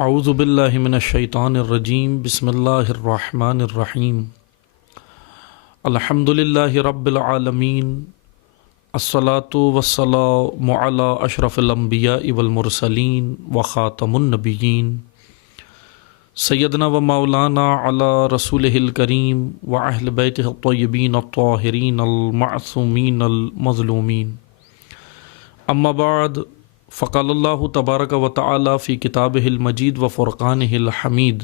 اعوذ باللہ من الشیطان الرجیم بسم اللہ الرحمن الرحیم الحمد للہ رب العالمین الصلاۃ والسلام علی اشرف الانبیاء والمرسلین وخاتم النبیین سیدنا و مولانا علی رسولہ الکریم واہل بیتہ الطیبین الطاہرین المعصومین المظلومین اما بعد فقال اللہ تبارک و تعالی فی کتابہ المجید و فرقانہ الحمید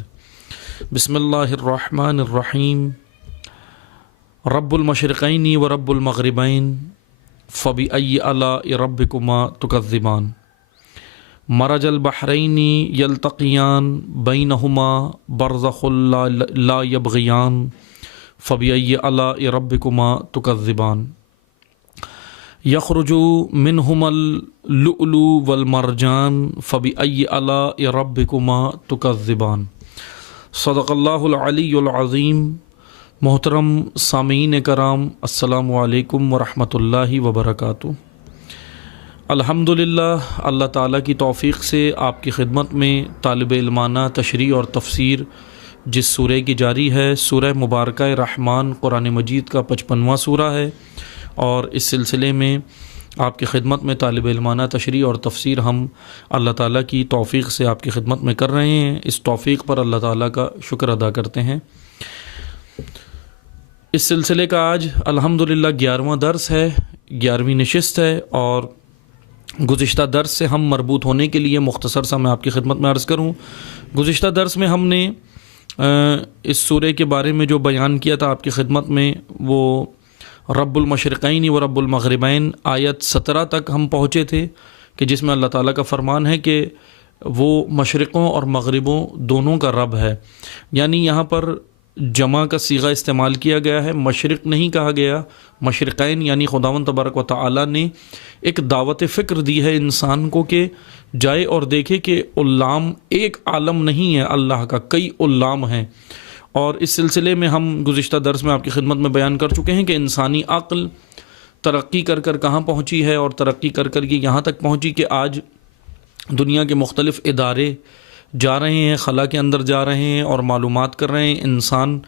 بسم اللہ الرحمن الرحیم رب المشرقین و رب المغربین فبأی آلاء ربکما تکذبان مرج البحرین یلتقیان بینہما برزخ لا یبغیان فبأی آلاء ربکما تکذبان یخرج منہما اللؤلؤ والمرجان فبأی آلاء ربکما تکذبان صدق اللہ العلی العظیم۔ محترم سامعین کرام، السلام علیکم ورحمۃ اللہ وبرکاتہ۔ الحمدللہ اللہ تعالیٰ کی توفیق سے آپ کی خدمت میں طالب علمانہ تشریح اور تفسیر جس سورہ کی جاری ہے، سورہ مبارکہ رحمان قرآن مجید کا 55واں سورہ ہے، اور اس سلسلے میں آپ کی خدمت میں طالب علمانہ تشریح اور تفسیر ہم اللہ تعالیٰ کی توفیق سے آپ کی خدمت میں کر رہے ہیں۔ اس توفیق پر اللہ تعالیٰ کا شکر ادا کرتے ہیں۔ اس سلسلے کا آج الحمدللہ 11واں درس ہے، 11ویں نشست ہے، اور گزشتہ درس سے ہم مربوط ہونے کے لیے مختصر سا میں آپ کی خدمت میں عرض کروں۔ گزشتہ درس میں ہم نے اس سورہ کے بارے میں جو بیان کیا تھا آپ کی خدمت میں، وہ رب المشرقین و رب المغربین آیت 17 تک ہم پہنچے تھے، کہ جس میں اللہ تعالیٰ کا فرمان ہے کہ وہ مشرقوں اور مغربوں دونوں کا رب ہے۔ یعنی یہاں پر جمع کا صیغہ استعمال کیا گیا ہے، مشرق نہیں کہا گیا، مشرقین یعنی خداوند تبارک و تعالیٰ نے ایک دعوت فکر دی ہے انسان کو کہ جائے اور دیکھے کہ علام ایک عالم نہیں ہے اللہ کا، کئی علام ہیں۔ اور اس سلسلے میں ہم گزشتہ درس میں آپ کی خدمت میں بیان کر چکے ہیں کہ انسانی عقل ترقی کر کر کہاں پہنچی ہے، اور ترقی کر کر یہ یہاں تک پہنچی کہ آج دنیا کے مختلف ادارے جا رہے ہیں، خلا کے اندر جا رہے ہیں اور معلومات کر رہے ہیں۔ انسان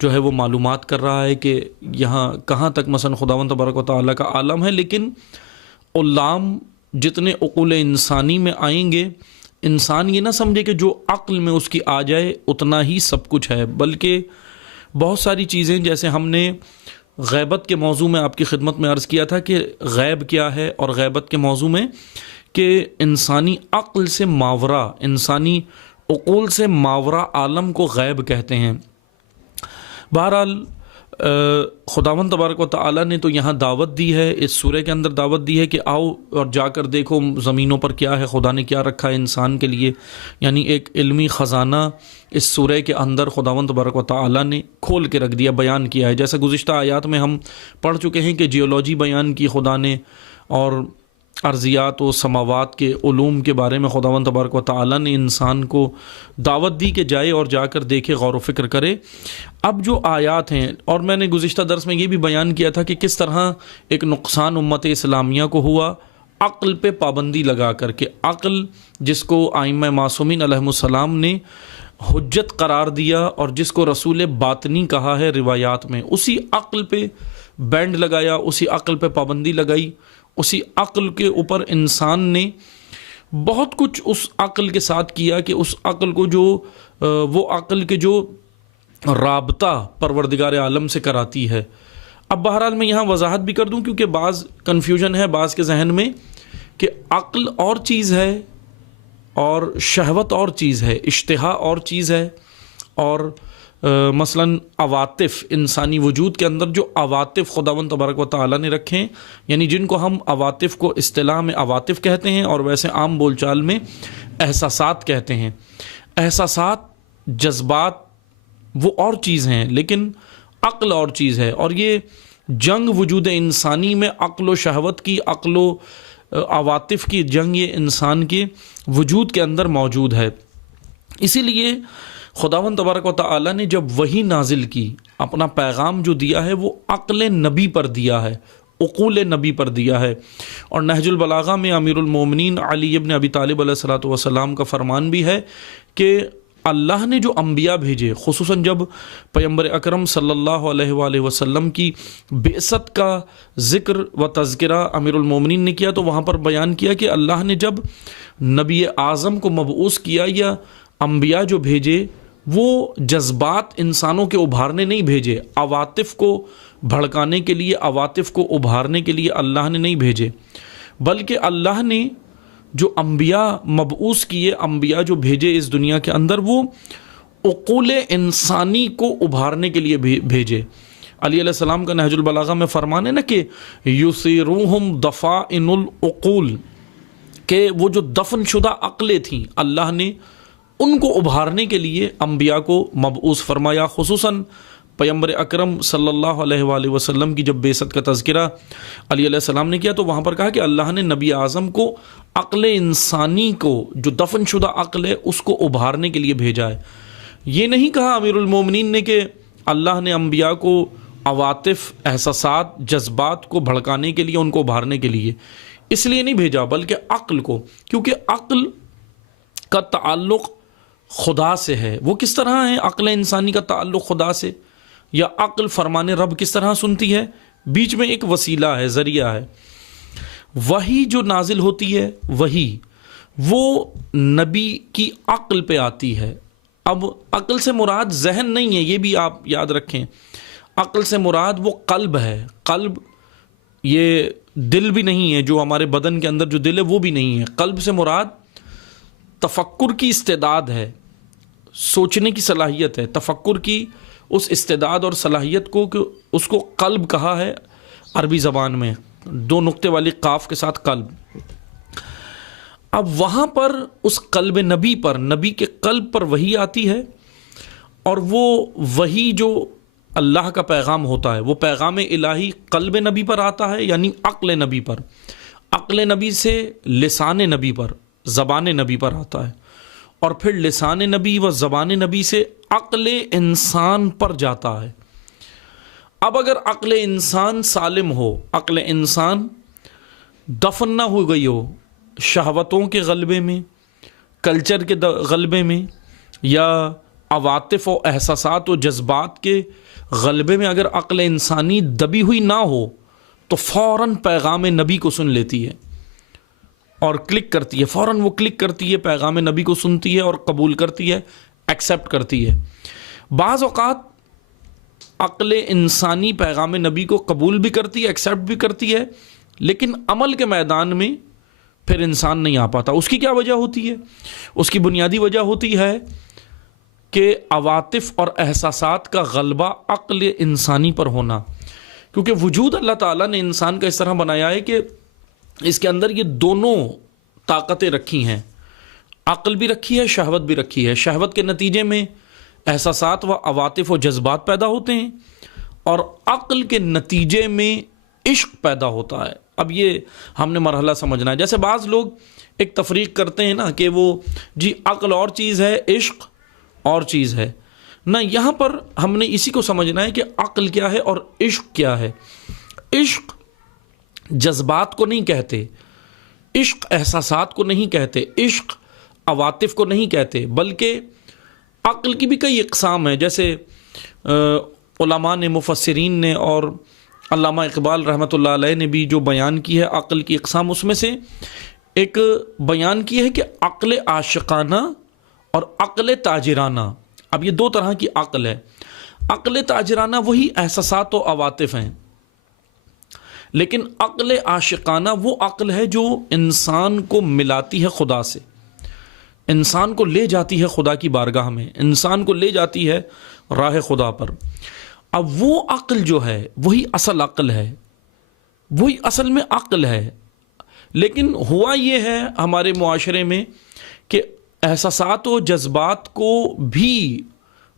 جو ہے وہ معلومات کر رہا ہے کہ یہاں کہاں تک مثلا خداوند تبارک و تعالیٰ کا عالم ہے، لیکن علام جتنے عقول انسانی میں آئیں گے، انسان یہ نہ سمجھے کہ جو عقل میں اس کی آ جائے اتنا ہی سب کچھ ہے، بلکہ بہت ساری چیزیں، جیسے ہم نے غیبت کے موضوع میں آپ کی خدمت میں عرض کیا تھا کہ غیب کیا ہے، اور غیبت کے موضوع میں کہ انسانی عقل سے ماورا، انسانی عقول سے ماورا عالم کو غیب کہتے ہیں۔ بہرحال خداوند تبارک و تعالیٰ نے تو یہاں دعوت دی ہے، اس سورہ کے اندر دعوت دی ہے کہ آؤ اور جا کر دیکھو زمینوں پر کیا ہے، خدا نے کیا رکھا ہے انسان کے لیے۔ یعنی ایک علمی خزانہ اس سورہ کے اندر خداوند تبارک و تعالیٰ نے کھول کے رکھ دیا، بیان کیا ہے۔ جیسے گزشتہ آیات میں ہم پڑھ چکے ہیں کہ جیولوجی بیان کی خدا نے، اور ارضیات و سماوات کے علوم کے بارے میں خداوند تبارک و تعالیٰ نے انسان کو دعوت دی کہ جائے اور جا کر دیکھے، غور و فکر کرے۔ اب جو آیات ہیں، اور میں نے گزشتہ درس میں یہ بھی بیان کیا تھا کہ کس طرح ایک نقصان امت اسلامیہ کو ہوا عقل پہ پابندی لگا کر کے، عقل جس کو ائمہ معصومین علیہم السلام نے حجت قرار دیا اور جس کو رسول باطنی کہا ہے روایات میں، اسی عقل پہ بینڈ لگایا، اسی عقل پہ پابندی لگائی، اسی عقل کے اوپر انسان نے بہت کچھ اس عقل کے ساتھ کیا کہ اس عقل کو جو وہ عقل کے جو رابطہ پروردگار عالم سے کراتی ہے۔ اب بہرحال میں یہاں وضاحت بھی کر دوں، کیونکہ بعض کنفیوژن ہے بعض کے ذہن میں کہ عقل اور چیز ہے اور شہوت اور چیز ہے، اشتہا اور چیز ہے، اور مثلاً عواطف، انسانی وجود کے اندر جو عواطف خداوند تبارک و تعالیٰ نے رکھے ہیں، یعنی جن کو ہم عواطف کو اصطلاح میں عواطف کہتے ہیں، اور ویسے عام بول چال میں احساسات کہتے ہیں۔ احساسات، جذبات وہ اور چیز ہیں، لیکن عقل اور چیز ہے، اور یہ جنگ وجود انسانی میں عقل و شہوت کی، عقل و عواطف کی جنگ یہ انسان کے وجود کے اندر موجود ہے۔ اسی لیے خداوند تبارک و تعالیٰ نے جب وحی نازل کی، اپنا پیغام جو دیا ہے وہ عقل نبی پر دیا ہے، عقول نبی پر دیا ہے۔ اور نہج البلاغہ میں امیر المومنین علی ابن ابی طالب علیہ الصلوۃ والسلام کا فرمان بھی ہے کہ اللہ نے جو انبیاء بھیجے، خصوصاً جب پیغمبر اکرم صلی اللہ علیہ وآلہ وسلم کی بعثت کا ذکر و تذکرہ امیر المومنین نے کیا، تو وہاں پر بیان کیا کہ اللہ نے جب نبی اعظم کو مبعوث کیا یا انبیاء جو بھیجے، وہ جذبات انسانوں کے ابھارنے نہیں بھیجے، عواطف کو بھڑکانے کے لیے، عواطف کو ابھارنے کے لیے اللہ نے نہیں بھیجے، بلکہ اللہ نے جو انبیاء مبعوث کیے، انبیاء جو بھیجے اس دنیا کے اندر، وہ عقول انسانی کو ابھارنے کے لیے بھیجے۔ علی علیہ السلام کا نہج البلاغہ میں فرمان ہے نا کہ یُثِیرُہم دفائن العقول، کہ وہ جو دفن شدہ عقلیں تھیں، اللہ نے ان کو ابھارنے کے لیے انبیاء کو مبعوث فرمایا۔ خصوصاً پیغمبر اکرم صلی اللہ علیہ وآلہ وسلم کی جب بعثت کا تذکرہ علی علیہ السلام نے کیا، تو وہاں پر کہا کہ اللہ نے نبی اعظم کو عقل انسانی کو، جو دفن شدہ عقل ہے، اس کو ابھارنے کے لیے بھیجا ہے۔ یہ نہیں کہا امیر المومنین نے کہ اللہ نے انبیاء کو عواطف، احساسات، جذبات کو بھڑکانے کے لیے، ان کو ابھارنے کے لیے اس لیے نہیں بھیجا، بلکہ عقل کو، کیونکہ عقل کا تعلق خدا سے ہے۔ وہ کس طرح ہے عقل انسانی کا تعلق خدا سے، یا عقل فرمان رب کس طرح سنتی ہے؟ بیچ میں ایک وسیلہ ہے، ذریعہ ہے۔ وحی جو نازل ہوتی ہے، وحی وہ نبی کی عقل پہ آتی ہے۔ اب عقل سے مراد ذہن نہیں ہے، یہ بھی آپ یاد رکھیں۔ عقل سے مراد وہ قلب ہے۔ قلب یہ دل بھی نہیں ہے، جو ہمارے بدن کے اندر جو دل ہے وہ بھی نہیں ہے۔ قلب سے مراد تفکر کی استعداد ہے، سوچنے کی صلاحیت ہے۔ تفکر کی اس استعداد اور صلاحیت کو، کہ اس کو قلب کہا ہے عربی زبان میں، دو نقطے والی قاف کے ساتھ قلب۔ اب وہاں پر اس قلب نبی پر، نبی کے قلب پر وحی آتی ہے، اور وہ وحی جو اللہ کا پیغام ہوتا ہے، وہ پیغام الہی قلب نبی پر آتا ہے، یعنی عقل نبی پر۔ عقل نبی سے لسان نبی پر، زبان نبی پر آتا ہے، اور پھر لسان نبی و زبان نبی سے عقل انسان پر جاتا ہے۔ اب اگر عقل انسان سالم ہو، عقل انسان دفن نہ ہو گئی ہو شہوتوں کے غلبے میں، کلچر کے غلبے میں، یا عواطف و احساسات و جذبات کے غلبے میں، اگر عقل انسانی دبی ہوئی نہ ہو، تو فوراً پیغام نبی کو سن لیتی ہے اور کلک کرتی ہے، فوراً وہ کلک کرتی ہے، پیغام نبی کو سنتی ہے اور قبول کرتی ہے، ایکسیپٹ کرتی ہے۔ بعض اوقات عقل انسانی پیغام نبی کو قبول بھی کرتی ہے، ایکسیپٹ بھی کرتی ہے، لیکن عمل کے میدان میں پھر انسان نہیں آ پاتا۔ اس کی کیا وجہ ہوتی ہے؟ اس کی بنیادی وجہ ہوتی ہے کہ عواطف اور احساسات کا غلبہ عقل انسانی پر ہونا، کیونکہ وجود اللہ تعالیٰ نے انسان کا اس طرح بنایا ہے کہ اس کے اندر یہ دونوں طاقتیں رکھی ہیں، عقل بھی رکھی ہے، شہوت بھی رکھی ہے۔ شہوت کے نتیجے میں احساسات و عواطف و جذبات پیدا ہوتے ہیں، اور عقل کے نتیجے میں عشق پیدا ہوتا ہے۔ اب یہ ہم نے مرحلہ سمجھنا ہے۔ جیسے بعض لوگ ایک تفریق کرتے ہیں نا کہ وہ جی عقل اور چیز ہے، عشق اور چیز ہے۔ نہ، یہاں پر ہم نے اسی کو سمجھنا ہے کہ عقل کیا ہے اور عشق کیا ہے۔ عشق جذبات کو نہیں کہتے، عشق احساسات کو نہیں کہتے، عشق عواطف کو نہیں کہتے، بلکہ عقل کی بھی کئی اقسام ہیں۔ جیسے علماء نے، مفسرین نے اور علامہ اقبال رحمۃ اللہ علیہ نے بھی جو بیان کی ہے عقل کی اقسام، اس میں سے ایک بیان کی ہے کہ عقل عاشقانہ اور عقل تاجرانہ۔ اب یہ دو طرح کی عقل ہے۔ عقل تاجرانہ وہی احساسات و عواطف ہیں، لیکن عقل عاشقانہ وہ عقل ہے جو انسان کو ملاتی ہے خدا سے، انسان کو لے جاتی ہے خدا کی بارگاہ میں، انسان کو لے جاتی ہے راہ خدا پر۔ اب وہ عقل جو ہے وہی اصل عقل ہے، وہی اصل میں عقل ہے۔ لیکن ہوا یہ ہے ہمارے معاشرے میں کہ احساسات و جذبات کو بھی،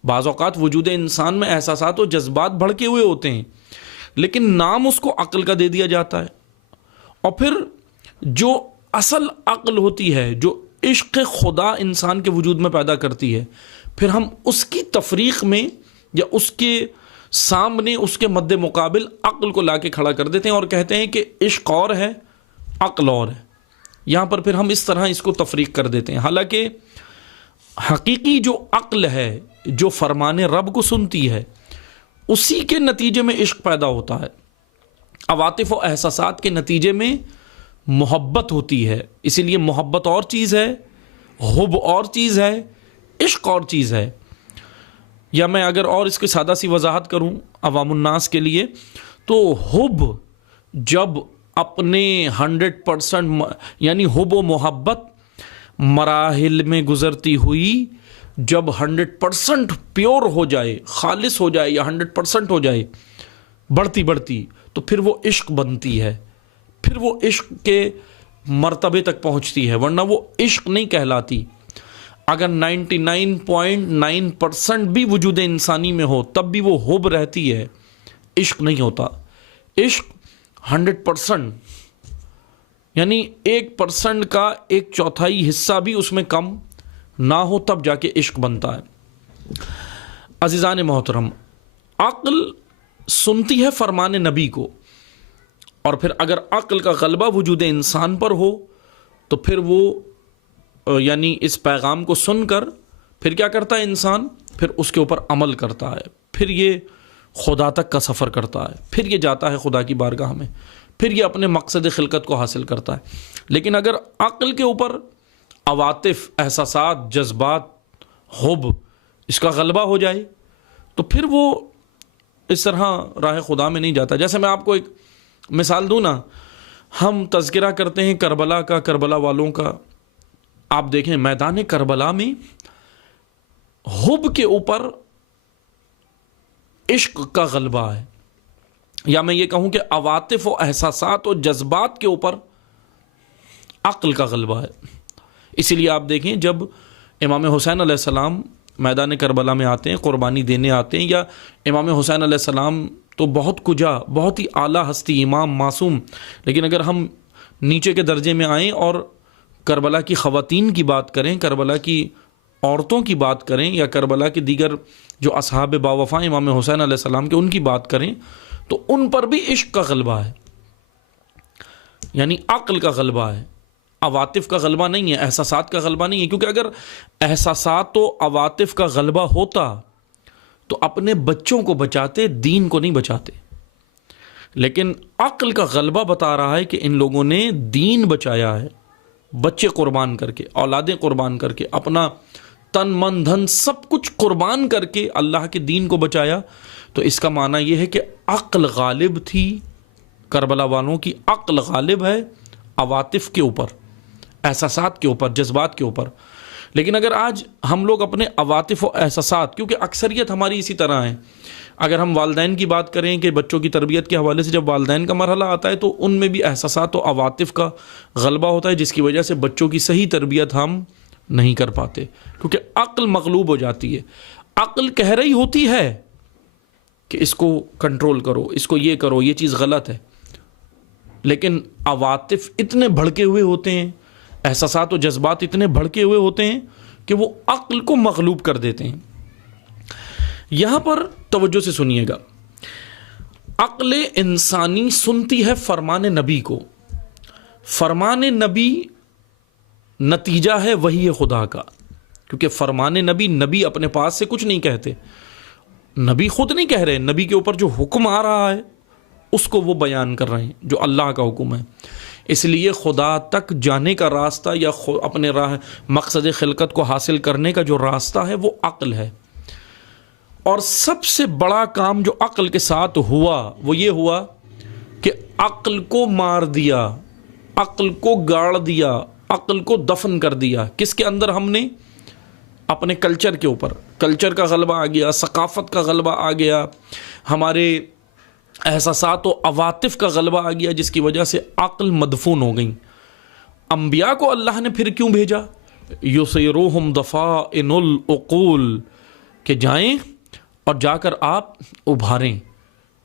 بعض اوقات وجود انسان میں احساسات و جذبات بھڑکے ہوئے ہوتے ہیں، لیکن نام اس کو عقل کا دے دیا جاتا ہے۔ اور پھر جو اصل عقل ہوتی ہے، جو عشق خدا انسان کے وجود میں پیدا کرتی ہے، پھر ہم اس کی تفریق میں یا اس کے سامنے، اس کے مد مقابل عقل کو لا کے کھڑا کر دیتے ہیں اور کہتے ہیں کہ عشق اور ہے، عقل اور ہے۔ یہاں پر پھر ہم اس طرح اس کو تفریق کر دیتے ہیں۔ حالانکہ حقیقی جو عقل ہے جو فرمان رب کو سنتی ہے اسی کے نتیجے میں عشق پیدا ہوتا ہے. عواطف و احساسات کے نتیجے میں محبت ہوتی ہے. اسی لیے محبت اور چیز ہے، حب اور چیز ہے، عشق اور چیز ہے. یا میں اگر اور اس کی سادہ سی وضاحت کروں عوام الناس کے لیے، تو حب جب اپنے 100% یعنی حب و محبت مراحل میں گزرتی ہوئی جب 100% پیور ہو جائے، خالص ہو جائے یا 100% ہو جائے، بڑھتی بڑھتی، تو پھر وہ عشق بنتی ہے، پھر وہ عشق کے مرتبے تک پہنچتی ہے، ورنہ وہ عشق نہیں کہلاتی. اگر 99.9% بھی وجود انسانی میں ہو تب بھی وہ حب رہتی ہے، عشق نہیں ہوتا. عشق 100% یعنی 1% کا 1/4 حصہ بھی اس میں کم نہ ہو تب جا کے عشق بنتا ہے. عزیزان محترم، عقل سنتی ہے فرمان نبی کو، اور پھر اگر عقل کا غلبہ وجود انسان پر ہو تو پھر وہ یعنی اس پیغام کو سن کر پھر کیا کرتا ہے انسان؟ پھر اس کے اوپر عمل کرتا ہے، پھر یہ خدا تک کا سفر کرتا ہے، پھر یہ جاتا ہے خدا کی بارگاہ میں، پھر یہ اپنے مقصد خلقت کو حاصل کرتا ہے. لیکن اگر عقل کے اوپر عواطف، احساسات، جذبات، حب اس کا غلبہ ہو جائے تو پھر وہ اس طرح راہ خدا میں نہیں جاتا. جیسے میں آپ کو ایک مثال دوں نا، ہم تذکرہ کرتے ہیں کربلا کا، کربلا والوں کا. آپ دیکھیں میدان کربلا میں حب کے اوپر عشق کا غلبہ ہے، یا میں یہ کہوں کہ عواطف و احساسات و جذبات کے اوپر عقل کا غلبہ ہے. اسی لیے آپ دیکھیں جب امام حسین علیہ السلام میدان کربلا میں آتے ہیں، قربانی دینے آتے ہیں، یا امام حسین علیہ السلام تو بہت کجا، بہت ہی اعلیٰ ہستی، امام، معصوم، لیکن اگر ہم نیچے کے درجے میں آئیں اور کربلا کی خواتین کی بات کریں، کربلا کی عورتوں کی بات کریں، یا کربلا کے دیگر جو اصحاب باوفا امام حسین علیہ السلام کے ان کی بات کریں، تو ان پر بھی عشق کا غلبہ ہے، یعنی عقل کا غلبہ ہے، عواطف کا غلبہ نہیں ہے، احساسات کا غلبہ نہیں ہے. کیونکہ اگر احساسات و عواطف کا غلبہ ہوتا تو اپنے بچوں کو بچاتے، دین کو نہیں بچاتے. لیکن عقل کا غلبہ بتا رہا ہے کہ ان لوگوں نے دین بچایا ہے، بچے قربان کر کے، اولادیں قربان کر کے، اپنا تن من دھن سب کچھ قربان کر کے اللہ کے دین کو بچایا. تو اس کا معنی یہ ہے کہ عقل غالب تھی، کربلا والوں کی عقل غالب ہے عواطف کے اوپر، احساسات کے اوپر، جذبات کے اوپر. لیکن اگر آج ہم لوگ اپنے عواطف و احساسات، کیونکہ اکثریت ہماری اسی طرح ہے، اگر ہم والدین کی بات کریں کہ بچوں کی تربیت کے حوالے سے جب والدین کا مرحلہ آتا ہے تو ان میں بھی احساسات و عواطف کا غلبہ ہوتا ہے، جس کی وجہ سے بچوں کی صحیح تربیت ہم نہیں کر پاتے، کیونکہ عقل مغلوب ہو جاتی ہے. عقل کہہ رہی ہوتی ہے کہ اس کو کنٹرول کرو، اس کو یہ کرو، یہ چیز غلط ہے، لیکن عواطف اتنے بھڑکے ہوئے ہوتے ہیں، احساسات و جذبات اتنے بھڑکے ہوئے ہوتے ہیں کہ وہ عقل کو مغلوب کر دیتے ہیں. یہاں پر توجہ سے سنیے گا، عقل انسانی سنتی ہے فرمان نبی کو. فرمان نبی نتیجہ ہے وحی خدا کا، کیونکہ فرمان نبی، نبی اپنے پاس سے کچھ نہیں کہتے، نبی خود نہیں کہہ رہے، نبی کے اوپر جو حکم آ رہا ہے اس کو وہ بیان کر رہے ہیں، جو اللہ کا حکم ہے. اس لیے خدا تک جانے کا راستہ یا اپنے راہ مقصد خلقت کو حاصل کرنے کا جو راستہ ہے وہ عقل ہے. اور سب سے بڑا کام جو عقل کے ساتھ ہوا وہ یہ ہوا کہ عقل کو مار دیا، عقل کو گاڑ دیا، عقل کو دفن کر دیا. کس کے اندر؟ ہم نے اپنے کلچر کے اوپر، کلچر کا غلبہ آ گیا، ثقافت کا غلبہ آ گیا، ہمارے احساسات و عواطف کا غلبہ آ گیا، جس کی وجہ سے عقل مدفون ہو گئی. انبیاء کو اللہ نے پھر کیوں بھیجا؟ یُصِیرُوهُمْ دَفَائِنُ الْعُقُولِ، کہ جائیں اور جا کر آپ ابھاریں.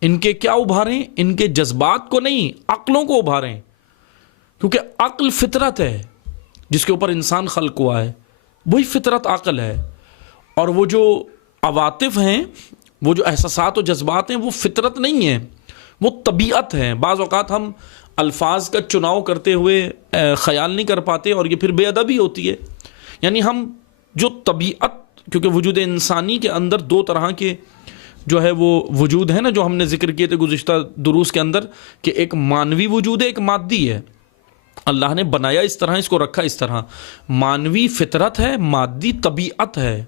ان کے کیا ابھاریں؟ ان کے جذبات کو نہیں، عقلوں کو ابھاریں. کیونکہ عقل فطرت ہے جس کے اوپر انسان خلق ہوا ہے، وہی فطرت عقل ہے. اور وہ جو عواطف ہیں، وہ جو احساسات و جذبات ہیں، وہ فطرت نہیں ہیں، وہ طبیعت ہیں. بعض اوقات ہم الفاظ کا چناؤ کرتے ہوئے خیال نہیں کر پاتے اور یہ پھر بے ادبی ہوتی ہے. یعنی ہم جو طبیعت، کیونکہ وجود انسانی کے اندر دو طرح کے جو ہے وہ وجود ہے نا، جو ہم نے ذکر کیے تھے گزشتہ دروس کے اندر، کہ ایک مانوی وجود ہے، ایک مادی ہے. اللہ نے بنایا اس طرح، اس کو رکھا اس طرح. مانوی فطرت ہے، مادی طبیعت ہے.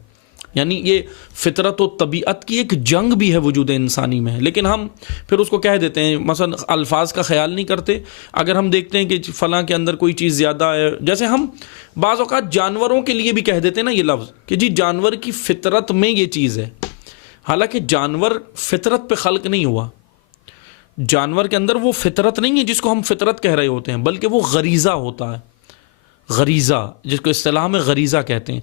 یعنی یہ فطرت و طبیعت کی ایک جنگ بھی ہے وجود انسانی میں. لیکن ہم پھر اس کو کہہ دیتے ہیں، مثلا الفاظ کا خیال نہیں کرتے. اگر ہم دیکھتے ہیں کہ فلاں کے اندر کوئی چیز زیادہ ہے، جیسے ہم بعض اوقات جانوروں کے لیے بھی کہہ دیتے ہیں نا یہ لفظ کہ جی جانور کی فطرت میں یہ چیز ہے. حالانکہ جانور فطرت پہ خلق نہیں ہوا. جانور کے اندر وہ فطرت نہیں ہے جس کو ہم فطرت کہہ رہے ہوتے ہیں، بلکہ وہ غریزہ ہوتا ہے. غریزہ، جس کو اصطلاح میں غریزہ کہتے ہیں.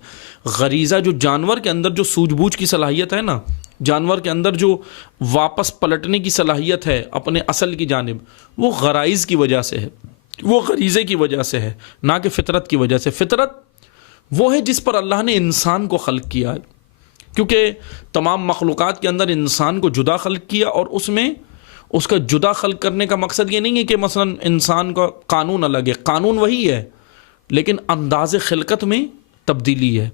غریزہ جو جانور کے اندر جو سوجھ بوجھ کی صلاحیت ہے نا، جانور کے اندر جو واپس پلٹنے کی صلاحیت ہے اپنے اصل کی جانب، وہ غرائز کی وجہ سے ہے، وہ غریزے کی وجہ سے ہے، نہ کہ فطرت کی وجہ سے. فطرت وہ ہے جس پر اللہ نے انسان کو خلق کیا ہے، کیونکہ تمام مخلوقات کے اندر انسان کو جدا خلق کیا، اور اس میں اس کا جدا خلق کرنے کا مقصد یہ نہیں ہے کہ مثلا انسان کا قانون الگ ہے. قانون وہی ہے، لیکن انداز خلقت میں تبدیلی ہے.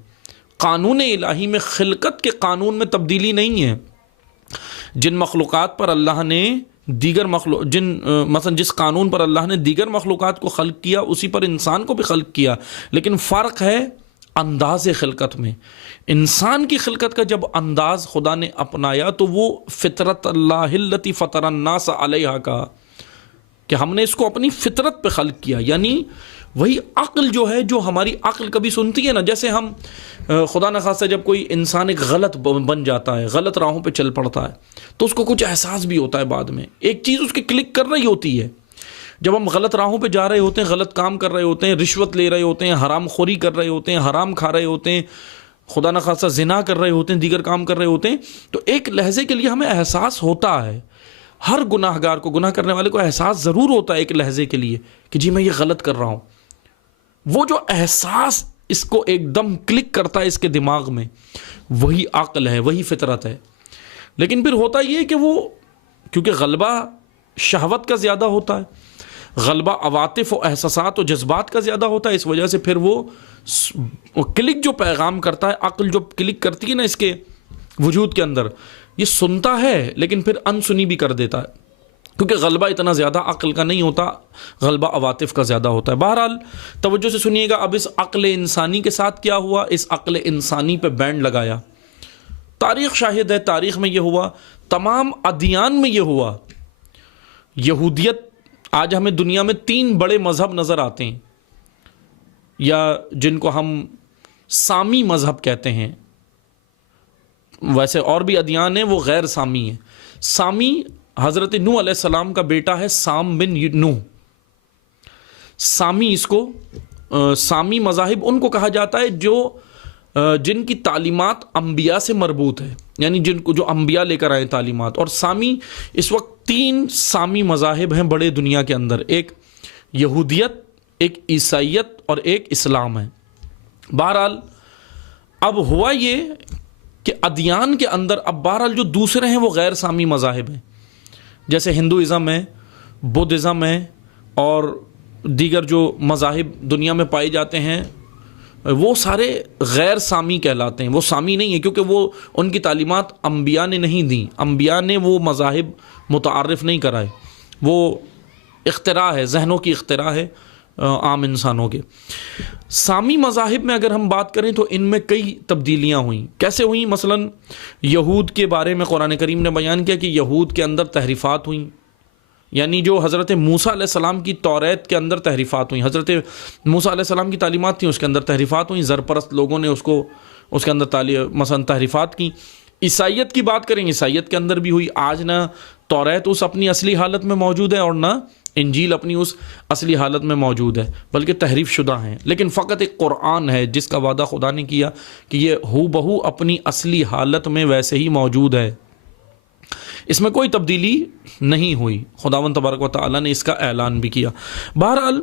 قانون الہی میں خلقت کے قانون میں تبدیلی نہیں ہے. جن مخلوقات پر اللہ نے مثلا جس قانون پر اللہ نے دیگر مخلوقات کو خلق کیا، اسی پر انسان کو بھی خلق کیا. لیکن فرق ہے انداز خلقت میں. انسان کی خلقت کا جب انداز خدا نے اپنایا تو وہ فطرت اللہ التی فطر الناس علیہا کا، کہ ہم نے اس کو اپنی فطرت پہ خلق کیا. یعنی وہی عقل جو ہے، جو ہماری عقل کبھی سنتی ہے نا، جیسے ہم خدا نخواستہ جب کوئی انسان ایک غلط بن جاتا ہے، غلط راہوں پہ چل پڑتا ہے، تو اس کو کچھ احساس بھی ہوتا ہے بعد میں. ایک چیز اس کے کلک کر رہی ہوتی ہے. جب ہم غلط راہوں پہ جا رہے ہوتے ہیں، غلط کام کر رہے ہوتے ہیں، رشوت لے رہے ہوتے ہیں، حرام خوری کر رہے ہوتے ہیں، حرام کھا رہے ہوتے ہیں، خدا نخواستہ زنا کر رہے ہوتے ہیں، دیگر کام کر رہے ہوتے ہیں، تو ایک لحظے کے لیے ہمیں احساس ہوتا ہے. ہر گناہ گار کو، گناہ کرنے والے کو احساس ضرور ہوتا ہے ایک لحظے کے لیے کہ جی میں یہ غلط کر رہا ہوں. وہ جو احساس اس کو ایک دم کلک کرتا ہے اس کے دماغ میں، وہی عقل ہے، وہی فطرت ہے. لیکن پھر ہوتا یہ کہ وہ کیونکہ غلبہ شہوت کا زیادہ ہوتا ہے، غلبہ عواطف و احساسات و جذبات کا زیادہ ہوتا ہے، اس وجہ سے پھر وہ کلک جو پیغام کرتا ہے، عقل جو کلک کرتی ہے نا اس کے وجود کے اندر، یہ سنتا ہے لیکن پھر انسنی بھی کر دیتا ہے، کیونکہ غلبہ اتنا زیادہ عقل کا نہیں ہوتا، غلبہ عواطف کا زیادہ ہوتا ہے. بہرحال توجہ سے سنیے گا. اب اس عقل انسانی کے ساتھ کیا ہوا؟ اس عقل انسانی پہ بینڈ لگایا. تاریخ شاہد ہے، تاریخ میں یہ ہوا، تمام ادیان میں یہ ہوا. یہودیت، آج ہمیں دنیا میں 3 بڑے مذہب نظر آتے ہیں، یا جن کو ہم سامی مذہب کہتے ہیں. ویسے اور بھی ادیان ہیں وہ غیر سامی ہیں. سامی حضرت نوح علیہ السلام کا بیٹا ہے، سام بن نوح. سامی، اس کو سامی مذاہب ان کو کہا جاتا ہے جن کی تعلیمات انبیاء سے مربوط ہے، یعنی جن کو جو انبیاء لے کر آئے تعلیمات. اور سامی، اس وقت 3 سامی مذاہب ہیں بڑے دنیا کے اندر. ایک یہودیت، ایک عیسائیت اور ایک اسلام ہے. بہرحال اب ہوا یہ کہ ادیان کے اندر اب بہرحال جو دوسرے ہیں وہ غیر سامی مذاہب ہیں، جیسے ہندوازم ہے، بدھزم ہے، اور دیگر جو مذاہب دنیا میں پائے جاتے ہیں، وہ سارے غیر سامی کہلاتے ہیں. وہ سامی نہیں ہیں کیونکہ وہ ان کی تعلیمات انبیاء نے نہیں دیں، انبیاء نے وہ مذاہب متعارف نہیں کرائے. وہ اختراع ہے، ذہنوں کی اختراع ہے عام انسانوں کے. سامی مذاہب میں اگر ہم بات کریں تو ان میں کئی تبدیلیاں ہوئیں. کیسے ہوئیں؟ مثلا یہود کے بارے میں قرآن کریم نے بیان کیا کہ یہود کے اندر تحریفات ہوئیں، یعنی جو حضرت موسیٰ علیہ السلام کی توریت کے اندر تحریفات ہوئیں. حضرت موسیٰ علیہ السلام کی تعلیمات تھیں، اس کے اندر تحریفات ہوئیں. زرپرست لوگوں نے اس کے اندر مثلا تحریفات کی. عیسائیت کی بات کریں، عیسائیت کے اندر بھی ہوئی. آج نہ توریت اس اپنی اصلی حالت میں موجود ہے اور نہ انجیل اپنی اس اصلی حالت میں موجود ہے، بلکہ تحریف شدہ ہیں. لیکن فقط ایک قرآن ہے جس کا وعدہ خدا نے کیا کہ یہ ہو بہو اپنی اصلی حالت میں ویسے ہی موجود ہے، اس میں کوئی تبدیلی نہیں ہوئی. خداوند تبارک و تعالیٰ نے اس کا اعلان بھی کیا. بہرحال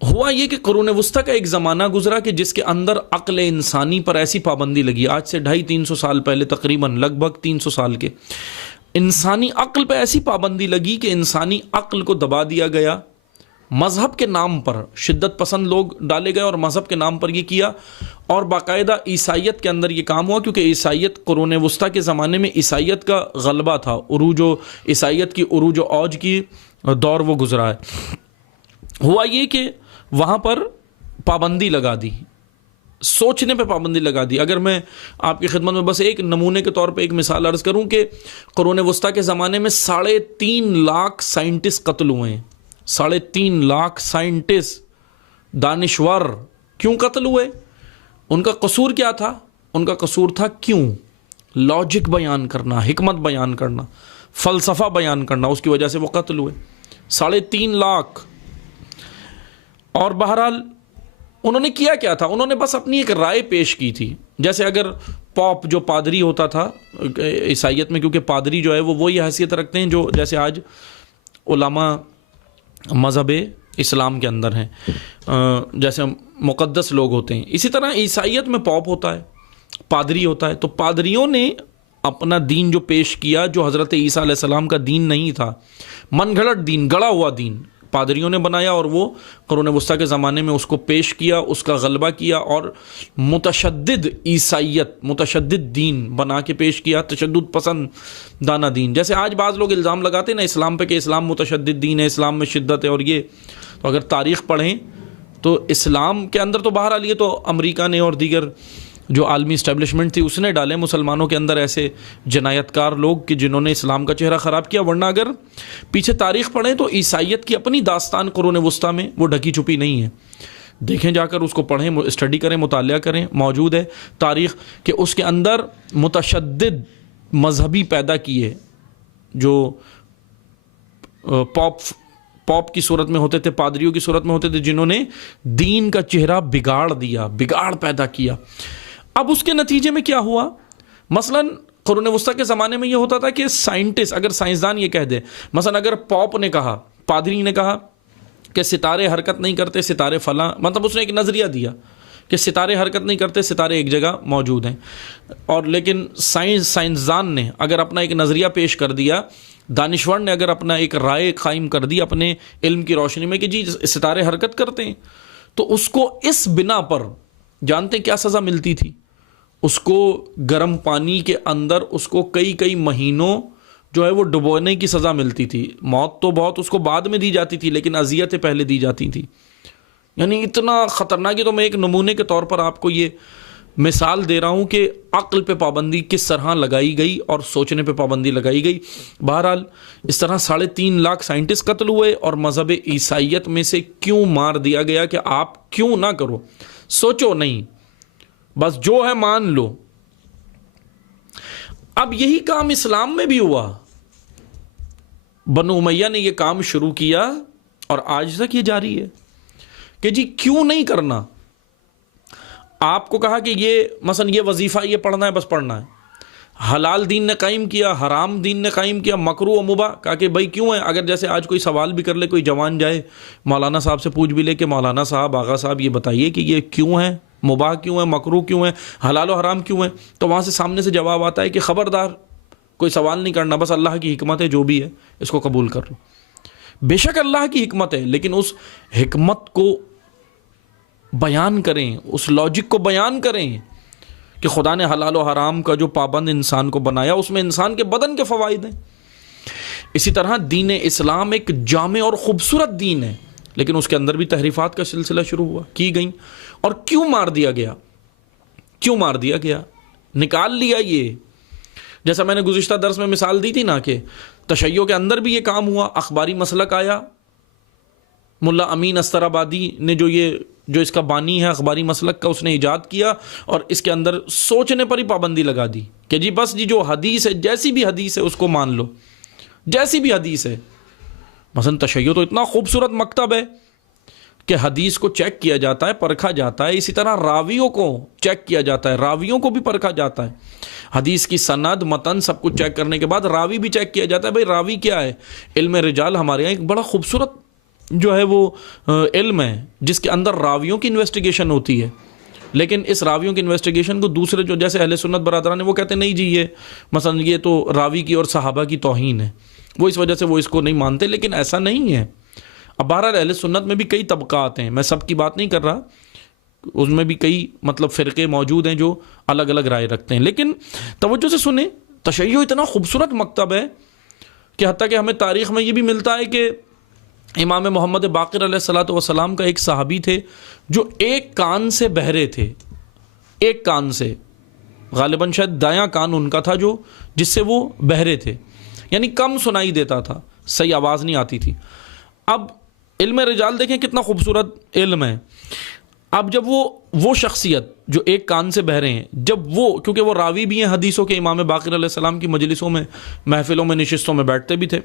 ہوا یہ کہ قرون وسطیٰ کا ایک زمانہ گزرا کہ جس کے اندر عقل انسانی پر ایسی پابندی لگی. آج سے 250-300 سال پہلے، تقریباً لگ بھگ 300 سال کے، انسانی عقل پہ ایسی پابندی لگی کہ انسانی عقل کو دبا دیا گیا، مذہب کے نام پر شدت پسند لوگ ڈالے گئے اور مذہب کے نام پر یہ کیا، اور باقاعدہ عیسائیت کے اندر یہ کام ہوا، کیونکہ عیسائیت قرون وسطیٰ کے زمانے میں عیسائیت کا غلبہ تھا، عیسائیت کی عروج و اوج کی دور وہ گزرا ہے۔ ہوا یہ کہ وہاں پر پابندی لگا دی، سوچنے پہ پابندی لگا دی۔ اگر میں آپ کی خدمت میں بس ایک نمونے کے طور پہ ایک مثال عرض کروں کہ قرون وسطیٰ کے زمانے میں 3.5 لاکھ سائنٹسٹ قتل ہوئے ہیں، 3.5 لاکھ سائنٹسٹ دانشور کیوں قتل ہوئے؟ ان کا قصور کیا تھا؟ ان کا قصور تھا کیوں، لاجک بیان کرنا، حکمت بیان کرنا، فلسفہ بیان کرنا، اس کی وجہ سے وہ قتل ہوئے 3.5 لاکھ۔ اور بہرحال انہوں نے کیا کیا تھا؟ انہوں نے بس اپنی ایک رائے پیش کی تھی۔ جیسے اگر پاپ جو پادری ہوتا تھا عیسائیت میں، کیونکہ پادری جو ہے وہ وہی حیثیت رکھتے ہیں جو جیسے آج علماء مذہب اسلام کے اندر ہیں، جیسے مقدس لوگ ہوتے ہیں، اسی طرح عیسائیت میں پاپ ہوتا ہے، پادری ہوتا ہے۔ تو پادریوں نے اپنا دین جو پیش کیا، جو حضرت عیسیٰ علیہ السلام کا دین نہیں تھا، من گھڑت دین، گڑا ہوا دین پادریوں نے بنایا، اور وہ قرون وسطیٰ کے زمانے میں اس کو پیش کیا، اس کا غلبہ کیا، اور متشدد عیسائیت، متشدد دین بنا کے پیش کیا، تشدد پسند دانہ دین۔ جیسے آج بعض لوگ الزام لگاتے ہیں نا اسلام پہ کہ اسلام متشدد دین ہے، اسلام میں شدت ہے، اور یہ تو اگر تاریخ پڑھیں تو اسلام کے اندر تو بہرحال یہ تو امریکہ نے اور دیگر جو عالمی اسٹیبلشمنٹ تھی اس نے ڈالے مسلمانوں کے اندر ایسے جنایت کار لوگ کہ جنہوں نے اسلام کا چہرہ خراب کیا، ورنہ اگر پیچھے تاریخ پڑھیں تو عیسائیت کی اپنی داستان قرون وسطیٰ میں وہ ڈھکی چھپی نہیں ہے۔ دیکھیں جا کر، اس کو پڑھیں، اسٹڈی کریں، مطالعہ کریں، موجود ہے تاریخ کہ اس کے اندر متشدد مذہبی پیدا کیے جو پاپ کی صورت میں ہوتے تھے، پادریوں کی صورت میں ہوتے تھے، جنہوں نے دین کا چہرہ بگاڑ دیا، بگاڑ پیدا کیا۔ اب اس کے نتیجے میں کیا ہوا؟ مثلاً قرون وسطیٰ کے زمانے میں یہ ہوتا تھا کہ سائنٹسٹ، اگر سائنسدان یہ کہہ دے، مثلاً اگر پاپ نے کہا، پادری نے کہا کہ ستارے حرکت نہیں کرتے، ستارے فلاں، مطلب اس نے ایک نظریہ دیا کہ ستارے حرکت نہیں کرتے، ستارے ایک جگہ موجود ہیں، اور لیکن سائنسدان نے اگر اپنا ایک نظریہ پیش کر دیا، دانشور نے اگر اپنا ایک رائے قائم کر دی اپنے علم کی روشنی میں کہ جی ستارے حرکت کرتے ہیں، تو اس کو اس بنا پر جانتے کیا سزا ملتی تھی؟ اس کو گرم پانی کے اندر اس کو کئی مہینوں جو ہے وہ ڈبونے کی سزا ملتی تھی۔ موت تو بہت اس کو بعد میں دی جاتی تھی، لیکن اذیتیں پہلے دی جاتی تھی۔ یعنی اتنا خطرناک ہے۔ تو میں ایک نمونے کے طور پر آپ کو یہ مثال دے رہا ہوں کہ عقل پہ پابندی کس طرح لگائی گئی اور سوچنے پہ پابندی لگائی گئی۔ بہرحال اس طرح 3.5 لاکھ سائنٹسٹ قتل ہوئے، اور مذہب عیسائیت میں سے کیوں مار دیا گیا کہ آپ کیوں نہ کرو، سوچو نہیں، بس جو ہے مان لو۔ اب یہی کام اسلام میں بھی ہوا، بنو امیہ نے یہ کام شروع کیا اور آج تک یہ جاری ہے کہ جی کیوں نہیں کرنا۔ آپ کو کہا کہ یہ مثلا یہ وظیفہ یہ پڑھنا ہے، بس پڑھنا ہے۔ حلال دین نے قائم کیا، حرام دین نے قائم کیا، مکروہ و مباح، کہا کہ بھائی کیوں ہے؟ اگر جیسے آج کوئی سوال بھی کر لے، کوئی جوان جائے مولانا صاحب سے پوچھ بھی لے کہ مولانا صاحب، آغا صاحب یہ بتائیے کہ یہ کیوں ہے، مباح کیوں ہے، مکروہ کیوں ہے، حلال و حرام کیوں ہے، تو وہاں سے سامنے سے جواب آتا ہے کہ خبردار کوئی سوال نہیں کرنا، بس اللہ کی حکمت ہے، جو بھی ہے اس کو قبول کر لو۔ بے شک اللہ کی حکمت ہے، لیکن اس حکمت کو بیان کریں، اس لاجک کو بیان کریں کہ خدا نے حلال و حرام کا جو پابند انسان کو بنایا، اس میں انسان کے بدن کے فوائد ہیں۔ اسی طرح دین اسلام ایک جامع اور خوبصورت دین ہے، لیکن اس کے اندر بھی تحریفات کا سلسلہ شروع ہوا، کی گئیں۔ اور کیوں مار دیا گیا؟ کیوں مار دیا گیا؟ نکال لیا یہ، جیسا میں نے گزشتہ درس میں مثال دی تھی نا کہ تشیع کے اندر بھی یہ کام ہوا، اخباری مسلک آیا، ملا امین استرابادی نے جو اس کا بانی ہے اخباری مسلک کا، اس نے ایجاد کیا، اور اس کے اندر سوچنے پر ہی پابندی لگا دی کہ جی بس جی جو حدیث ہے، جیسی بھی حدیث ہے اس کو مان لو، جیسی بھی حدیث ہے۔ مثلا تشیع تو اتنا خوبصورت مکتب ہے کہ حدیث کو چیک کیا جاتا ہے، پرکھا جاتا ہے، اسی طرح راویوں کو چیک کیا جاتا ہے، راویوں کو بھی پرکھا جاتا ہے، حدیث کی سند متن سب کچھ چیک کرنے کے بعد راوی بھی چیک کیا جاتا ہے، بھئی راوی کیا ہے۔ علم رجال ہمارے یہاں ایک بڑا خوبصورت جو ہے وہ علم ہے جس کے اندر راویوں کی انویسٹیگیشن ہوتی ہے، لیکن اس راویوں کی انویسٹیگیشن کو دوسرے جو جیسے اہل سنت برادران ہیں وہ کہتے ہیں نہیں جی یہ مثلا یہ تو راوی کی اور صحابہ کی توہین ہے، وہ اس وجہ سے وہ اس کو نہیں مانتے، لیکن ایسا نہیں ہے۔ اب بہرحال اہل سنت میں بھی کئی طبقات ہیں، میں سب کی بات نہیں کر رہا، اس میں بھی کئی مطلب فرقے موجود ہیں جو الگ الگ رائے رکھتے ہیں، لیکن توجہ سے سنیں، تشیع اتنا خوبصورت مکتب ہے کہ حتیٰ کہ ہمیں تاریخ میں یہ بھی ملتا ہے کہ امام محمد باقر علیہ الصلوۃ والسلام کا ایک صحابی تھے جو ایک کان سے بہرے تھے، ایک کان سے، غالباً شاید دایاں کان ان کا تھا جو جس سے وہ بہرے تھے، یعنی کم سنائی دیتا تھا، صحیح آواز نہیں آتی تھی۔ اب علم رجال دیکھیں کتنا خوبصورت علم ہے۔ اب جب وہ شخصیت جو ایک کان سے بہرے ہیں، جب وہ، کیونکہ وہ راوی بھی ہیں حدیثوں کے، امام باقر علیہ السلام کی مجلسوں میں، محفلوں میں، نشستوں میں بیٹھتے بھی تھے،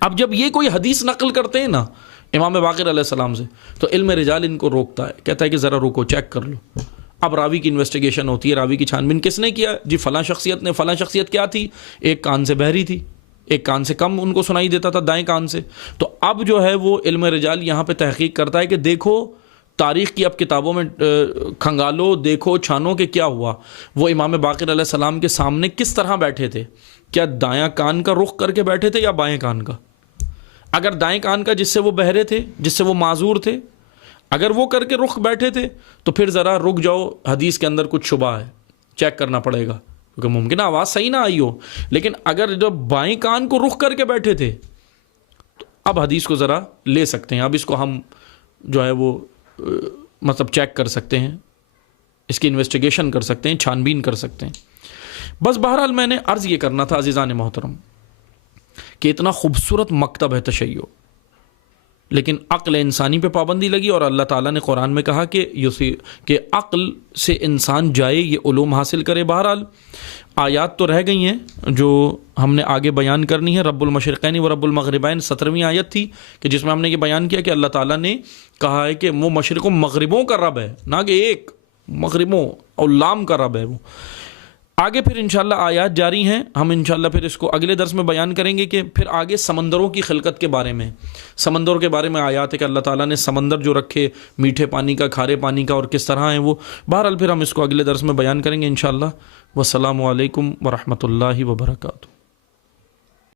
اب جب یہ کوئی حدیث نقل کرتے ہیں نا امام باقر علیہ السلام سے، تو علم رجال ان کو روکتا ہے، کہتا ہے کہ ذرا رکو، چیک کر لو۔ اب راوی کی انویسٹیگیشن ہوتی ہے، راوی کی چھان بین کس نے کیا؟ جی فلاں شخصیت نے۔ فلاں شخصیت کیا تھی؟ ایک کان سے بہری تھی، ایک کان سے کم ان کو سنائی دیتا تھا، دائیں کان سے۔ تو اب جو ہے وہ علم رجال یہاں پہ تحقیق کرتا ہے کہ دیکھو تاریخ کی اب کتابوں میں کھنگالو، دیکھو چھانو کہ کیا ہوا، وہ امام باقر علیہ السلام کے سامنے کس طرح بیٹھے تھے، کیا دایاں کان کا رخ کر کے بیٹھے تھے یا بائیں کان کا؟ اگر دائیں کان کا جس سے وہ بہرے تھے، جس سے وہ معذور تھے، اگر وہ کر کے رخ بیٹھے تھے تو پھر ذرا رک جاؤ، حدیث کے اندر کچھ شبہ ہے، چیک کرنا پڑے گا، کیونکہ ممکن ہے آواز صحیح نہ آئی ہو، لیکن اگر جب بائیں کان کو رخ کر کے بیٹھے تھے تو اب حدیث کو ذرا لے سکتے ہیں، اب اس کو ہم جو ہے وہ مطلب چیک کر سکتے ہیں، اس کی انویسٹیگیشن کر سکتے ہیں، چھان بین کر سکتے ہیں۔ بس بہرحال میں نے عرض یہ کرنا تھا عزیزان محترم کہ اتنا خوبصورت مکتب ہے تشیع، لیکن عقل انسانی پہ پابندی لگی، اور اللہ تعالیٰ نے قرآن میں کہا کہ عقل سے انسان جائے، یہ علوم حاصل کرے۔ بہرحال آیات تو رہ گئی ہیں جو ہم نے آگے بیان کرنی ہے۔ رب المشرقین و رب المغربین 17ویں آیت تھی کہ جس میں ہم نے یہ بیان کیا کہ اللہ تعالیٰ نے کہا ہے کہ وہ مشرق و مغربوں کا رب ہے، نہ کہ ایک، مغربوں اور لام کا رب ہے وہ۔ آگے پھر انشاءاللہ آیات جاری ہیں، ہم انشاءاللہ پھر اس کو اگلے درس میں بیان کریں گے کہ پھر آگے سمندروں کی خلقت کے بارے میں، سمندروں کے بارے میں آیات ہے کہ اللہ تعالیٰ نے سمندر جو رکھے، میٹھے پانی کا، کھارے پانی کا، اور کس طرح ہیں وہ۔ بہرحال پھر ہم اس کو اگلے درس میں بیان کریں گے انشاءاللہ۔ والسلام علیکم ورحمۃ اللہ وبرکاتہ۔